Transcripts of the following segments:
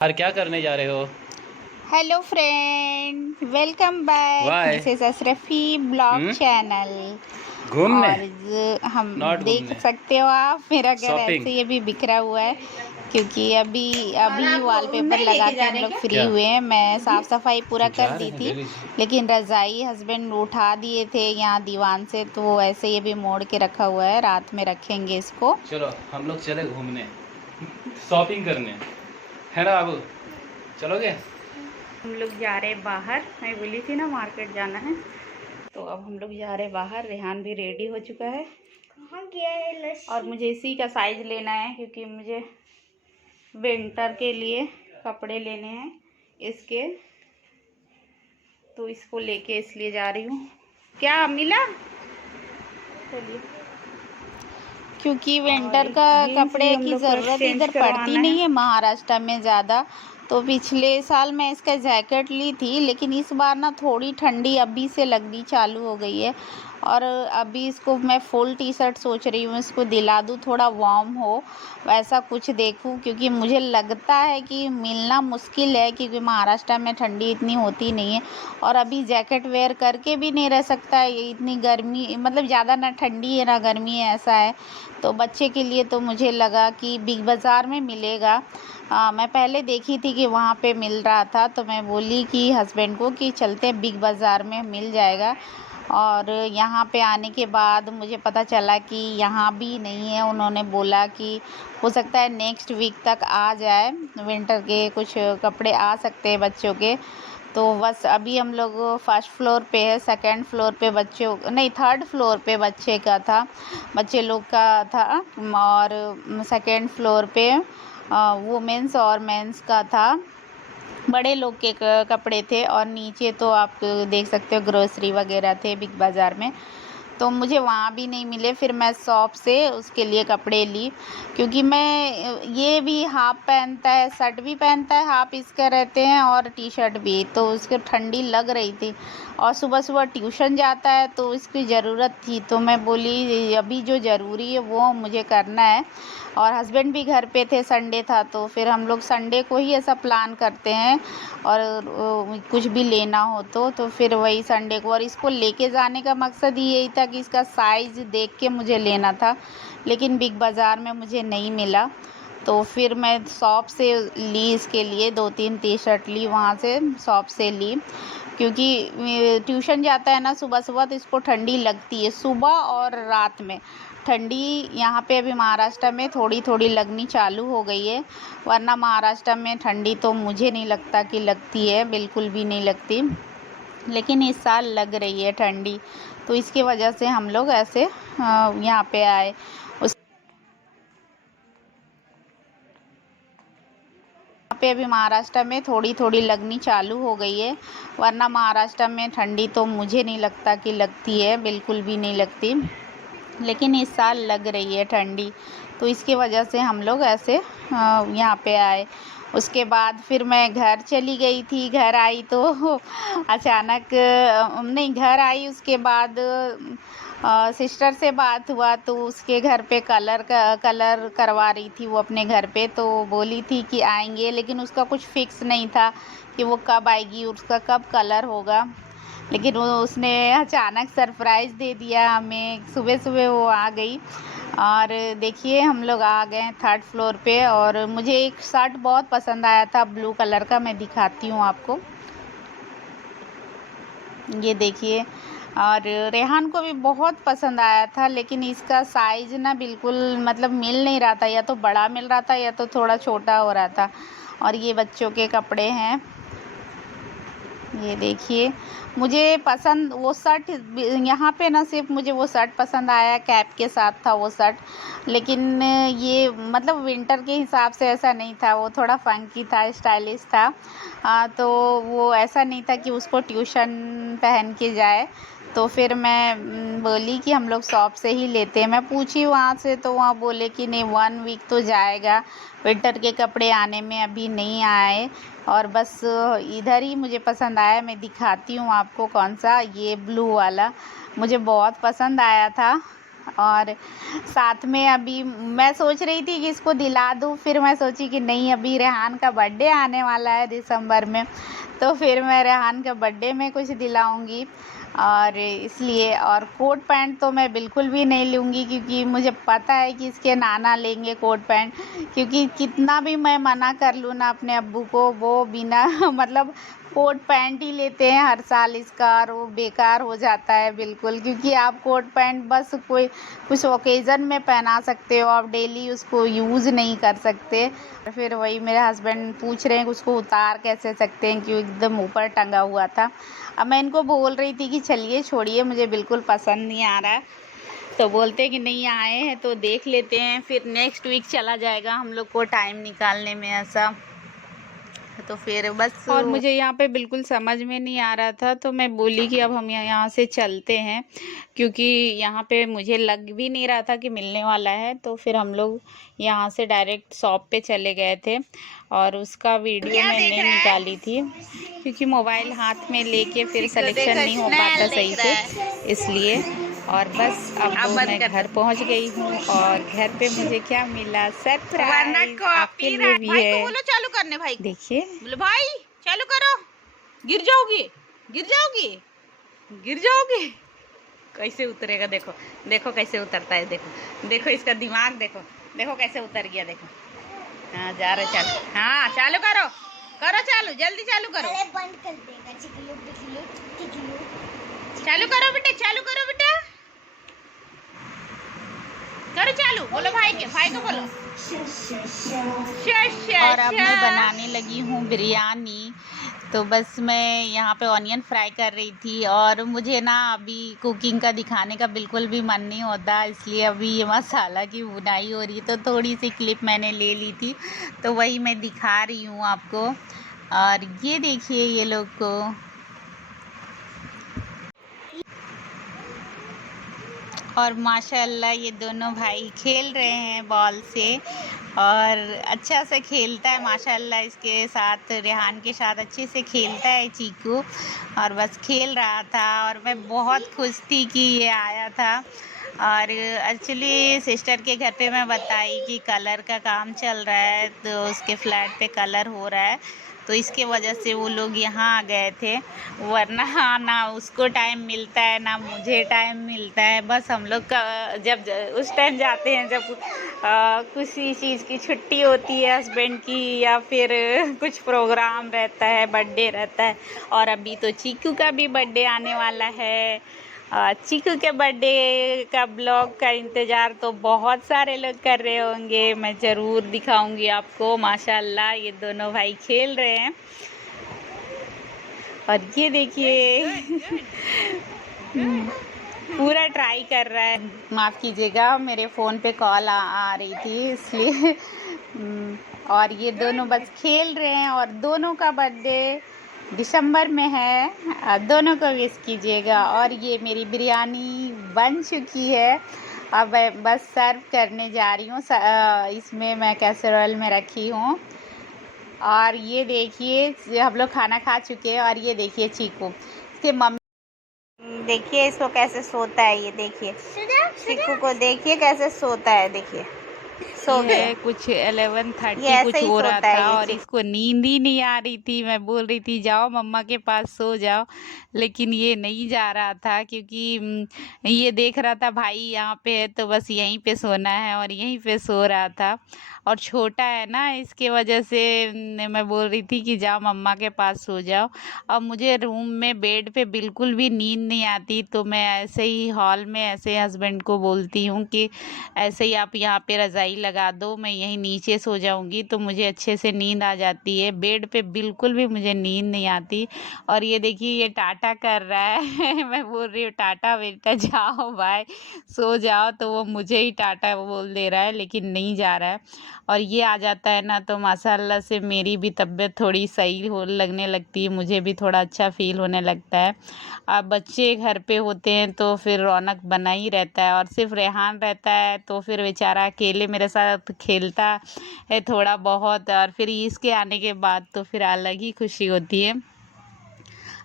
और क्या करने जा रहे हो? Hello friend, welcome back. Why? This is Ashrafi blog channel. घूमने? और हम नॉट देख घूमने, सकते हो आप, मेरा घर ऐसे शॉपिंग। ही अभी बिखरा हुआ है क्योंकि अभी अभी वॉलपेपर लगा के हम लोग फ्री क्या हुए हैं। मैं साफ़ सफाई पूरा कर जा रहे दी हैं? थी, ले लीजिए। लेकिन रज़ाई हस्बैंड उठा दिए थे यहाँ दीवान से, तो वो ऐसे ही अभी मोड़ के रखा हुआ है। रात में रखेंगे इसको। चलो हम लोग चले घूमने, शॉपिंग करने, है ना बाबू? चलोगे? हम लोग जा रहे हैं बाहर। मैं बोली थी ना मार्केट जाना है, तो अब हम लोग जा रहे हैं बाहर। रेहान भी रेडी हो चुका है। कहाँ गया है लस्सी? और मुझे इसी का साइज लेना है क्योंकि मुझे विंटर के लिए कपड़े लेने हैं इसके, तो इसको लेके इसलिए जा रही हूँ। क्या मिला? चलिए, क्योंकि विंटर का कपड़े की ज़रूरत इधर पड़ती नहीं है महाराष्ट्र में ज़्यादा। तो पिछले साल मैं इसका जैकेट ली थी, लेकिन इस बार ना थोड़ी ठंडी अभी से लगनी चालू हो गई है। और अभी इसको मैं फुल टी शर्ट सोच रही हूँ इसको दिला दूँ, थोड़ा वार्म हो वैसा कुछ देखूँ, क्योंकि मुझे लगता है कि मिलना मुश्किल है क्योंकि महाराष्ट्र में ठंडी इतनी होती नहीं है। और अभी जैकेट वेयर करके भी नहीं रह सकता है, ये इतनी गर्मी, मतलब ज़्यादा ना ठंडी है ना गर्मी है, ऐसा है। तो बच्चे के लिए तो मुझे लगा कि बिग बाज़ार में मिलेगा। मैं पहले देखी थी कि वहाँ पे मिल रहा था, तो मैं बोली कि हस्बैंड को कि चलते हैं बिग बाज़ार में मिल जाएगा। और यहाँ पे आने के बाद मुझे पता चला कि यहाँ भी नहीं है। उन्होंने बोला कि हो सकता है नेक्स्ट वीक तक आ जाए, विंटर के कुछ कपड़े आ सकते हैं बच्चों के। तो बस अभी हम लोग फर्स्ट फ्लोर पे है, सेकंड फ्लोर पे बच्चों नहीं, थर्ड फ्लोर पे बच्चे का था, बच्चे लोग का था। और सेकंड फ्लोर पे वुमेंस और मेंस का था, बड़े लोग के कपड़े थे। और नीचे तो आप देख सकते हो ग्रोसरी वगैरह थे बिग बाज़ार में। तो मुझे वहाँ भी नहीं मिले, फिर मैं शॉप से उसके लिए कपड़े ली, क्योंकि मैं ये भी हाफ पहनता है, शर्ट भी पहनता है, हाफ इसके रहते हैं और टी शर्ट भी, तो उसको ठंडी लग रही थी। और सुबह सुबह ट्यूशन जाता है तो इसकी ज़रूरत थी, तो मैं बोली अभी जो ज़रूरी है वो मुझे करना है। और हस्बैंड भी घर पे थे, संडे था, तो फिर हम लोग संडे को ही ऐसा प्लान करते हैं। और कुछ भी लेना हो तो फिर वही संडे को। और इसको लेके जाने का मकसद ही यही था कि इसका साइज़ देख के मुझे लेना था, लेकिन बिग बाज़ार में मुझे नहीं मिला। तो फिर मैं शॉप से ली, इसके लिए 2-3 टी शर्ट ली वहाँ से, शॉप से ली। क्योंकि ट्यूशन जाता है ना सुबह सुबह, तो इसको ठंडी लगती है सुबह और रात में। ठंडी यहाँ पे अभी महाराष्ट्र में थोड़ी थोड़ी लगनी चालू हो गई है, वरना महाराष्ट्र में ठंडी तो मुझे नहीं लगता कि लगती है, बिल्कुल भी नहीं लगती। लेकिन इस साल लग रही है ठंडी, तो इसकी वजह से हम लोग ऐसे यहाँ पे आए। उस यहाँ पे अभी महाराष्ट्र में थोड़ी थोड़ी लगनी चालू हो गई है, वरना महाराष्ट्र में ठंडी तो मुझे नहीं लगता कि लगती है, बिल्कुल भी नहीं लगती। लेकिन इस साल लग रही है ठंडी, तो इसकी वजह से हम लोग ऐसे यहाँ पे आए। उसके बाद फिर मैं घर चली गई थी। घर आई तो अचानक नहीं, घर आई उसके बाद सिस्टर से बात हुआ, तो उसके घर पे कलर करवा रही थी वो अपने घर पे, तो बोली थी कि आएंगे, लेकिन उसका कुछ फिक्स नहीं था कि वो कब आएगी, उसका कब कलर होगा। लेकिन वो उसने अचानक सरप्राइज़ दे दिया हमें, सुबह सुबह वो आ गई। और देखिए हम लोग आ गए हैं थर्ड फ्लोर पे। और मुझे एक शर्ट बहुत पसंद आया था ब्लू कलर का, मैं दिखाती हूँ आपको, ये देखिए। और रेहान को भी बहुत पसंद आया था, लेकिन इसका साइज़ ना बिल्कुल मतलब मिल नहीं रहा था, या तो बड़ा मिल रहा था या तो थोड़ा छोटा हो रहा था। और ये बच्चों के कपड़े हैं, ये देखिए। मुझे पसंद वो शर्ट, यहाँ पे ना सिर्फ मुझे वो शर्ट पसंद आया, कैप के साथ था वो शर्ट, लेकिन ये मतलब विंटर के हिसाब से ऐसा नहीं था, वो थोड़ा फंकी था, स्टाइलिश था। तो वो ऐसा नहीं था कि उसको ट्यूशन पहन के जाए। तो फिर मैं बोली कि हम लोग शॉप से ही लेते हैं। मैं पूछी वहाँ से, तो वहाँ बोले कि नहीं 1 वीक तो जाएगा, विंटर के कपड़े आने में अभी नहीं आए। और बस इधर ही मुझे पसंद आया, मैं दिखाती हूँ आपको कौन सा, ये ब्लू वाला मुझे बहुत पसंद आया था। और साथ में अभी मैं सोच रही थी कि इसको दिला दूँ, फिर मैं सोची कि नहीं, अभी रेहान का बर्थडे आने वाला है दिसंबर में, तो फिर मैं रेहान के बर्थडे में कुछ दिलाऊंगी। और इसलिए, और कोट पैंट तो मैं बिल्कुल भी नहीं लूँगी, क्योंकि मुझे पता है कि इसके नाना लेंगे कोट पैंट, क्योंकि कितना भी मैं मना कर लूँ ना अपने अब्बू को, वो बिना मतलब कोट पैंट ही लेते हैं हर साल इसका, और वो बेकार हो जाता है बिल्कुल, क्योंकि आप कोट पैंट बस कोई कुछ ओकेज़न में पहना सकते हो, आप डेली उसको यूज़ नहीं कर सकते। फिर वही मेरे हस्बैंड पूछ रहे हैं कि उसको उतार कैसे सकते हैं, क्यों एकदम ऊपर टंगा हुआ था। अब मैं इनको बोल रही थी कि चलिए छोड़िए, मुझे बिल्कुल पसंद नहीं आ रहा है, तो बोलते कि नहीं आए हैं तो देख लेते हैं, फिर नेक्स्ट वीक चला जाएगा हम लोग को टाइम निकालने में ऐसा। तो फिर बस, और मुझे यहाँ पे बिल्कुल समझ में नहीं आ रहा था, तो मैं बोली कि अब हम यहाँ से चलते हैं, क्योंकि यहाँ पे मुझे लग भी नहीं रहा था कि मिलने वाला है। तो फिर हम लोग यहाँ से डायरेक्ट शॉप पे चले गए थे, और उसका वीडियो मैंने निकाली थी, क्योंकि मोबाइल हाथ में लेके फिर सिलेक्शन नहीं हो पाता सही से, इसलिए। और बस अब मैं घर पहुँच गई हूँ, और घर पे मुझे क्या मिला, सरप्राइज आपके लिए भी है। बोलो चालू करने भाई, देखिए, बोलो भाई चालू करो, गिर जाओगी गिर जाओगी गिर जाओगी। कैसे उतरेगा, देखो देखो कैसे उतरता है, देखो देखो इसका दिमाग, देखो देखो कैसे उतर गया, देखो। हाँ जा रहे, चालू, हाँ चालू करो, करो चालू, जल्दी चालू करो, बंद कर देगा। चिकलू टिकलू टिकलू, चालू करो बेटा, चालू करो बेटा, करो चालू, बोलो भाई के, भाई को बोलो। और अब मैं बनाने लगी हूँ बिरयानी। तो बस मैं यहाँ पे ऑनियन फ्राई कर रही थी, और मुझे ना अभी कुकिंग का दिखाने का बिल्कुल भी मन नहीं होता, इसलिए अभी ये मसाला की भुनाई हो रही है, तो थोड़ी सी क्लिप मैंने ले ली थी, तो वही मैं दिखा रही हूँ आपको। और ये देखिए ये लोग को, और माशाल्लाह ये दोनों भाई खेल रहे हैं बॉल से, और अच्छा से खेलता है माशाल्लाह। इसके साथ, रेहान के साथ अच्छे से खेलता है चीकू, और बस खेल रहा था, और मैं बहुत खुश थी कि ये आया था। और एक्चुअली सिस्टर के घर पे मैं बताई कि कलर का काम चल रहा है, तो उसके फ्लैट पे कलर हो रहा है, तो इसके वजह से वो लोग यहाँ आ गए थे, वरना ना उसको टाइम मिलता है ना मुझे टाइम मिलता है। बस हम लोग का जब उस टाइम जाते हैं जब किसी चीज़ की छुट्टी होती है हस्बैंड की, या फिर कुछ प्रोग्राम रहता है, बर्थडे रहता है। और अभी तो चीकू का भी बर्थडे आने वाला है। चीकू के बर्थडे का ब्लॉग का इंतज़ार तो बहुत सारे लोग कर रहे होंगे, मैं ज़रूर दिखाऊंगी आपको। माशाल्लाह ये दोनों भाई खेल रहे हैं, और ये देखिए पूरा ट्राई कर रहा है। माफ़ कीजिएगा, मेरे फ़ोन पे कॉल आ रही थी, इसलिए और ये दोनों बस खेल रहे हैं, और दोनों का बर्थडे दिसंबर में है, दोनों को विश कीजिएगा। और ये मेरी बिरयानी बन चुकी है, अब बस सर्व करने जा रही हूँ। इसमें मैं कैसरोल में रखी हूँ, और ये देखिए हम लोग खाना खा चुके हैं। और ये देखिए चीकू, इसके मम्मी देखिए इसको कैसे सोता है, ये देखिए चीकू को, देखिए कैसे सोता है, देखिए सो गया। कुछ 11:30 कुछ हो रहा था, और इसको नींद ही नहीं आ रही थी। मैं बोल रही थी जाओ मम्मा के पास सो जाओ, लेकिन ये नहीं जा रहा था, क्योंकि ये देख रहा था भाई यहाँ पे है तो बस यहीं पे सोना है, और यहीं पे सो रहा था। और छोटा है ना, इसके वजह से मैं बोल रही थी कि जाओ मम्मा के पास सो जाओ। अब मुझे रूम में बेड पे बिल्कुल भी नींद नहीं आती, तो मैं ऐसे ही हॉल में ऐसे हस्बैंड को बोलती हूँ कि ऐसे ही आप यहाँ पे रज़ाई लगा दो, मैं यहीं नीचे सो जाऊँगी, तो मुझे अच्छे से नींद आ जाती है। बेड पे बिल्कुल भी मुझे नींद नहीं आती। और ये देखिए ये टाटा कर रहा है मैं बोल रही हूँ टाटा बेटा जाओ बाय, सो जाओ, तो वो मुझे ही टाटा बोल दे रहा है, लेकिन नहीं जा रहा है। और ये आ जाता है ना, तो माशाल्लाह से मेरी भी तबीयत थोड़ी सही हो लगने लगती है, मुझे भी थोड़ा अच्छा फील होने लगता है। अब बच्चे घर पे होते हैं तो फिर रौनक बना ही रहता है, और सिर्फ रेहान रहता है तो फिर बेचारा अकेले मेरे साथ खेलता है थोड़ा बहुत, और फिर इसके आने के बाद तो फिर अलग ही खुशी होती है।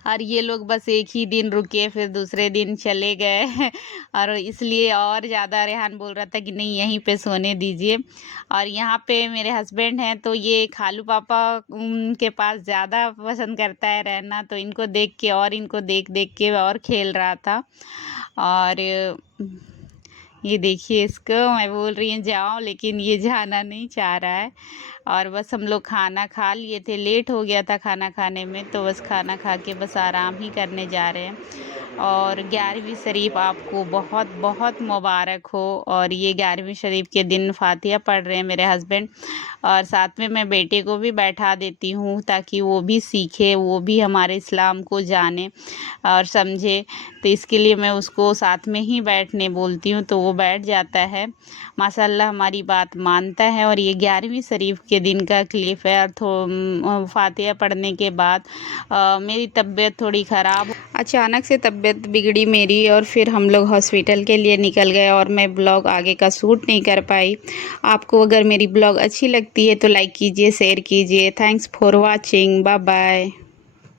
और ये लोग बस एक ही दिन रुके, फिर दूसरे दिन चले गए और इसलिए और ज़्यादा रेहान बोल रहा था कि नहीं यहीं पे सोने दीजिए। और यहाँ पे मेरे हस्बैंड हैं तो ये खालू पापा के पास ज़्यादा पसंद करता है रहना, तो इनको देख के और इनको देख देख के और खेल रहा था। और ये देखिए इसको, मैं बोल रही हूँ जाओ, लेकिन ये जाना नहीं चाह रहा है। और बस हम लोग खाना खा लिए थे, लेट हो गया था खाना खाने में, तो बस खाना खा के बस आराम ही करने जा रहे हैं। और 11वीं शरीफ आपको बहुत बहुत मुबारक हो। और ये 11वीं शरीफ के दिन फातिहा पढ़ रहे हैं मेरे हस्बैंड, और साथ में मैं बेटे को भी बैठा देती हूँ ताकि वो भी सीखे, वो भी हमारे इस्लाम को जाने और समझे। तो इसके लिए मैं उसको साथ में ही बैठने बोलती हूँ, तो वो बैठ जाता है। माशाल्लाह हमारी बात मानता है। और ये 11वीं शरीफ के दिन का क्लिप है। और फातिहा पढ़ने के बाद मेरी तबीयत थोड़ी ख़राब, अचानक से तबीयत बिगड़ी मेरी, और फिर हम लोग हॉस्पिटल के लिए निकल गए और मैं ब्लॉग आगे का शूट नहीं कर पाई। आपको अगर मेरी ब्लॉग अच्छी लगती है तो लाइक कीजिए, शेयर कीजिए। Thanks for watching, bye bye.